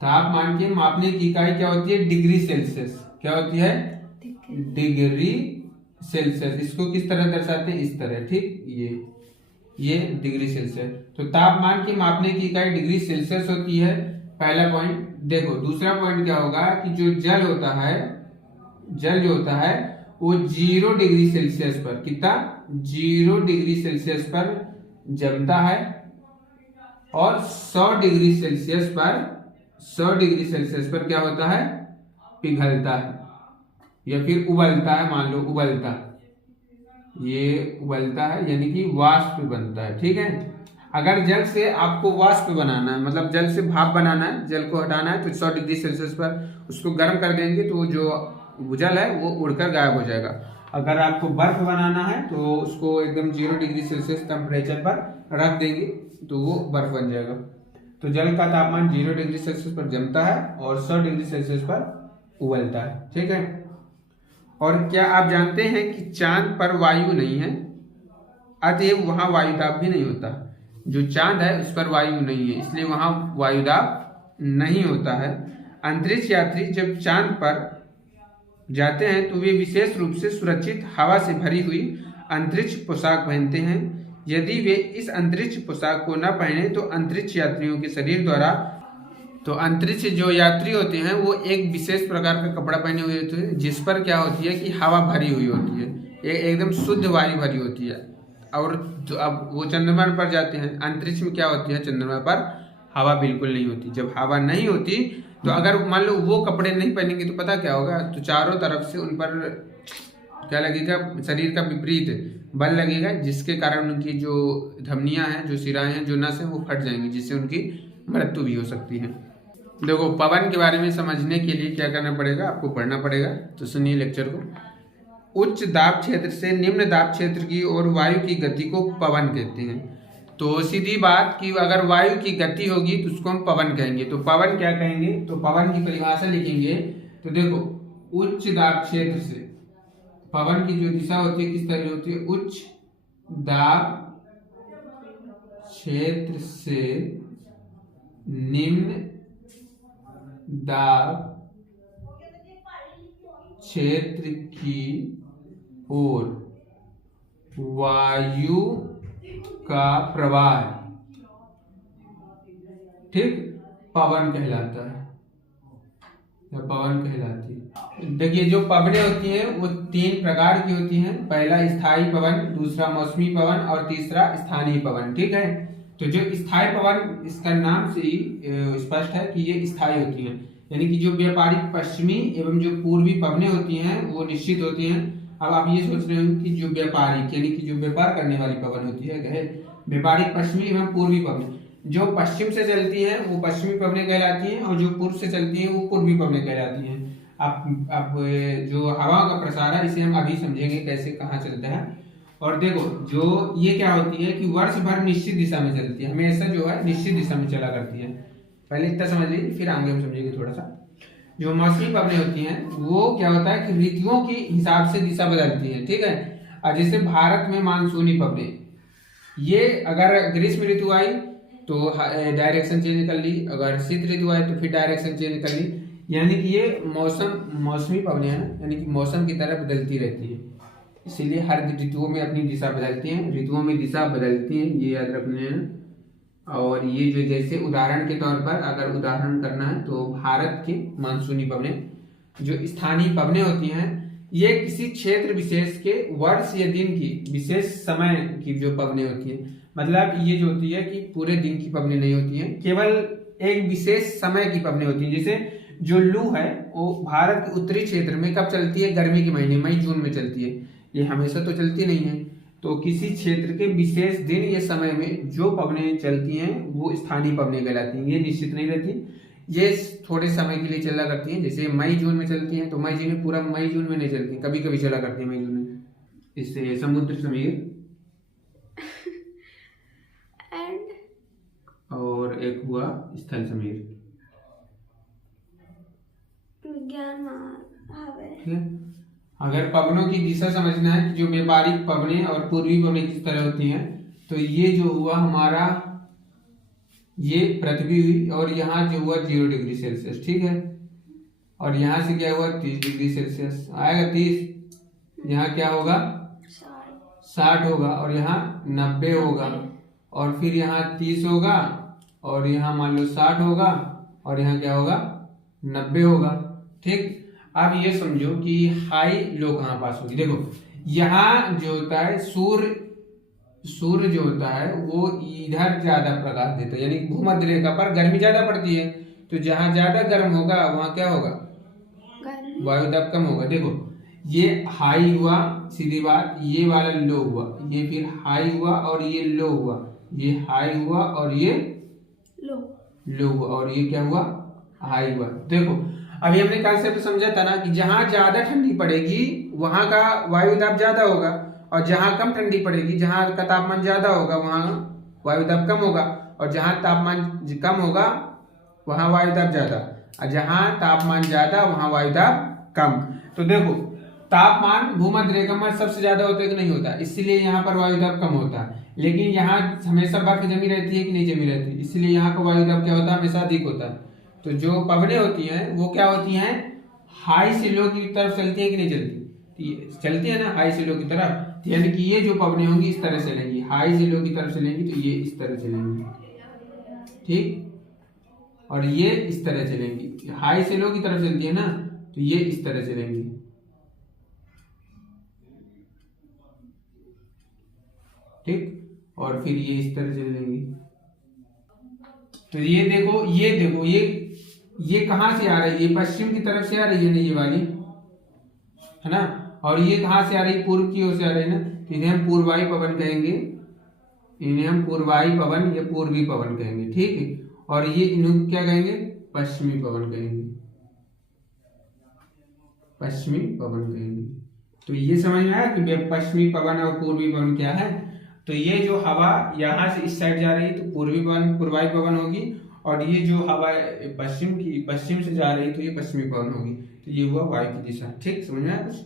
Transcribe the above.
तापमान के मापने की इकाई क्या होती है? Degree Celsius. क्या होती है? Degree Celsius. इसको किस तरह दर्शाते हैं? इस तरह, ठीक। ये डिग्री सेल्सियस। तो तापमान की मापने की इकाई डिग्री सेल्सियस होती है, पहला पॉइंट। देखो दूसरा पॉइंट क्या होगा कि जो जल होता है, जल जो होता है वो 0 डिग्री सेल्सियस पर, कितना? 0 डिग्री सेल्सियस पर जमता है और 100 डिग्री सेल्सियस पर, 100 डिग्री सेल्सियस पर क्या होता है? पिघलता है या फिर उबलता है। मान लो उबलता, ये उबलता है यानी कि वाष्प बनता है, ठीक है। अगर जल से आपको वाष्प बनाना है, मतलब जल से भाप बनाना है, जल को हटाना है, तो 100 डिग्री सेल्सियस पर उसको गर्म कर देंगे तो जो जल है वो उड़कर गायब हो जाएगा। अगर आपको बर्फ बनाना है तो उसको एकदम 0 डिग्री सेल्सियस टेम्परेचर पर रख देंगे तो वो बर्फ बन जाएगा। तो जल का तापमान 0 डिग्री सेल्सियस पर जमता है और 100 डिग्री सेल्सियस पर उबलता है, ठीक है। और क्या आप जानते हैं कि चांद पर वायु नहीं है, अतएव वहां वायुदाब भी नहीं होता। जो चांद है उस पर वायु नहीं है, इसलिए वहां वायुदाब नहीं होता है। अंतरिक्ष यात्री जब चांद पर जाते हैं तो वे विशेष रूप से सुरक्षित हवा से भरी हुई अंतरिक्ष पोशाक पहनते हैं। यदि वे इस अंतरिक्ष पोशाक को न पहने तो अंतरिक्ष यात्रियों के शरीर द्वारा, तो अंतरिक्ष जो यात्री होते हैं वो एक विशेष प्रकार का कपड़ा पहने हुए होते हैं जिस पर क्या होती है कि हवा भरी हुई होती है, ये एकदम शुद्ध वायु भरी होती है। और अब वो चंद्रमा पर जाते हैं, अंतरिक्ष में क्या होती है? चंद्रमा पर हवा बिल्कुल नहीं होती। जब हवा नहीं होती तो अगर मान लो वो कपड़े नहीं पहनेंगे तो पता क्या होगा? तो चारों तरफ से उन पर क्या लगेगा? शरीर का विपरीत बल लगेगा, जिसके कारण उनकी जो धमनियां हैं, जो शिराएं हैं, जो नस हैं, वो फट जाएंगी, जिससे उनकी मृत्यु भी हो सकती है। देखो पवन के बारे में समझने के लिए क्या करना पड़ेगा? आपको पढ़ना पड़ेगा। तो सुनिए लेक्चर को। उच्च दाब क्षेत्र से निम्न दाब क्षेत्र की ओर वायु की गति को पवन कहते हैं। तो सीधी बात कि अगर वायु की गति होगी तो उसको हम पवन कहेंगे। तो पवन क्या कहेंगे? तो पवन की परिभाषा लिखेंगे तो देखो, उच्च दाब क्षेत्र से पवन की जो दिशा होती है किस तरह होती है? उच्च दाब क्षेत्र से निम्न दाब क्षेत्र की ओर वायु का प्रवाह, ठीक, पवन कहलाता है या पवन कहलाती है। देखिए जो पवनें होती हैं वो 3 प्रकार की होती हैं। पहला स्थायी पवन, दूसरा मौसमी पवन और तीसरा स्थानीय पवन, ठीक है। तो जो स्थायी पवन, इसका नाम से ही स्पष्ट है कि ये स्थायी होती हैं, यानी कि जो व्यापारिक पश्चिमी एवं जो पूर्वी पवनें होती हैं वो निश्चित होती हैं। अब आप ये सोच रहे हो कि जो व्यापारिक यानी कि जो व्यापार करने वाली पवन होती है, व्यापारिक पश्चिमी एवं पूर्वी पवनें, जो पश्चिम से चलती हैं वो पश्चिमी पवनें कहलाती हैं और जो पूर्व से चलती हैं वो पूर्वी पवनें कहलाती हैं। आप जो हवा का प्रसार है इसे हम अभी समझेंगे कैसे, कहाँ चलता है। और देखो जो ये क्या होती है कि वर्ष भर निश्चित दिशा में चलती है, हमेशा जो है निश्चित दिशा में चला करती है। पहले इतना समझ लीजिए, फिर आगे हम समझेंगे थोड़ा सा। जो मौसमी पवनें होती हैं वो क्या होता है कि ऋतुओं के हिसाब से दिशा बदलती है, ठीक है। और जैसे भारत में मानसूनी पवनें, ये अगर ग्रीष्म ऋतु आई तो डायरेक्शन चेंज कर ली, अगर शीत ऋतु आई तो फिर डायरेक्शन चेंज कर ली, यानी कि ये मौसमी पवनें हैं, यानी कि मौसम की तरह बदलती रहती है। इसीलिए हर ऋतुओं में अपनी दिशा बदलती हैं, ऋतुओं में दिशा बदलती हैं, ये याद रखने हैं। और ये जो जैसे उदाहरण के तौर पर अगर उदाहरण करना है तो भारत के मानसूनी पवनें, जो स्थानीय पवनें होती हैं, ये किसी क्षेत्र विशेष के वर्ष या दिन की विशेष समय की जो पवनें होती हैं। मतलब ये जो होती है कि पूरे दिन की पवनें नहीं होती हैं, केवल एक विशेष समय की पवनें होती हैं। जैसे जो लू है वो भारत के उत्तरी क्षेत्र में कब चलती है? गर्मी के महीने मई जून में चलती है, ये हमेशा तो चलती नहीं है। तो किसी क्षेत्र के विशेष दिन या समय में जो पवनें चलती हैं वो स्थानीय पवनें कहलाती हैं। ये निश्चित नहीं रहती, ये थोड़े समय के लिए चला करती हैं। जैसे मई जून में चलती हैं तो मई जून में, पूरा मई जून में नहीं चलती, कभी कभी चला करती है मई जून में। इससे समुद्र समीर और एक हुआ स्थल समीर, ठीक है। अगर पवनों की दिशा समझना है कि जो व्यापारिक पवनें और पूर्वी पवनें किस तरह होती हैं, तो ये जो हुआ हमारा ये पृथ्वी हुई, और यहाँ जो हुआ 0 डिग्री सेल्सियस, ठीक है। और यहाँ से क्या हुआ 30 डिग्री सेल्सियस आएगा, 30, यहाँ क्या होगा 60 होगा, और यहाँ 90 होगा, और फिर यहाँ 30 होगा, और यहाँ मान लो 60 होगा, और यहाँ क्या होगा 90 होगा, ठीक। अब ये समझो कि हाई लो कहाँ पास होगी। देखो यहाँ जो होता है सूर्य जो होता है वो इधर ज्यादा प्रकाश देता है, यानी भूमध्य रेखा पर गर्मी ज्यादा पड़ती है, तो जहां ज्यादा गर्म होगा वहां क्या होगा, वायुदाब कम होगा। देखो ये हाई हुआ, सीधी बात, ये वाला लो हुआ, ये फिर हाई हुआ और ये लो हुआ, ये हाई हुआ और ये लो हुआ, और ये क्या हुआ हाई हुआ। देखो अभी हमने कॉन्सेप्ट समझा था ना कि जहां ज्यादा ठंडी पड़ेगी वहां का वायुदाब ज्यादा होगा, और जहां कम ठंडी पड़ेगी, जहां का तापमान ज्यादा होगा वहां वायुदाब कम होगा, और जहां तापमान कम होगा वहां वायुदाब ज्यादा, और जहां तापमान ज्यादा वहां वायुदाब कम। तो देखो तापमान भूमध्य रेखा में सबसे ज्यादा होता है कि नहीं होता, इसलिए यहाँ पर वायुदाब कम होता है। लेकिन यहाँ हमेशा बर्फ जमी रहती है कि नहीं जमी रहती, इसलिए यहाँ का वायुदाब क्या होता है, हमेशा अधिक होता है। तो जो पवनें होती हैं वो क्या होती हैं, हाई से लो की तरफ चलती है कि नहीं चलती, चलती है ना हाई से लो की तरफ, यानी कि ये जो पवनें होंगी इस तरह चलेंगी, हाई से लो की तरफ चलेंगी तो ये इस तरह चलेंगी, ठीक। और ये इस तरह चलेंगी, हाई से लो की तरफ चलती है ना तो ये इस तरह चलेंगी, ठीक। और फिर ये इस तरह चलेंगी। तो ये देखो ये कहां से आ रही है, ये पश्चिम की तरफ से आ रही है ना ये वाली, है ना। और ये कहां से आ रही है, पूर्व की ओर से आ रही है ना, तो इन्हें हम पूर्वाई पवन कहेंगे, इन्हें हम पूर्वाई पवन या पूर्वी पवन कहेंगे, ठीक है। और ये इन्हें क्या कहेंगे, पश्चिमी पवन कहेंगे, पश्चिमी पवन कहेंगे। तो ये समझ में आया कि पश्चिमी पवन और पूर्वी पवन क्या है। तो ये जो हवा यहाँ से इस साइड जा रही है तो पूर्वी पवन पूर्वाई पवन होगी, और ये जो हवा पश्चिम से जा रही है तो ये पश्चिमी पवन होगी। तो ये हुआ वायु की दिशा, ठीक, समझ में आया कुछ।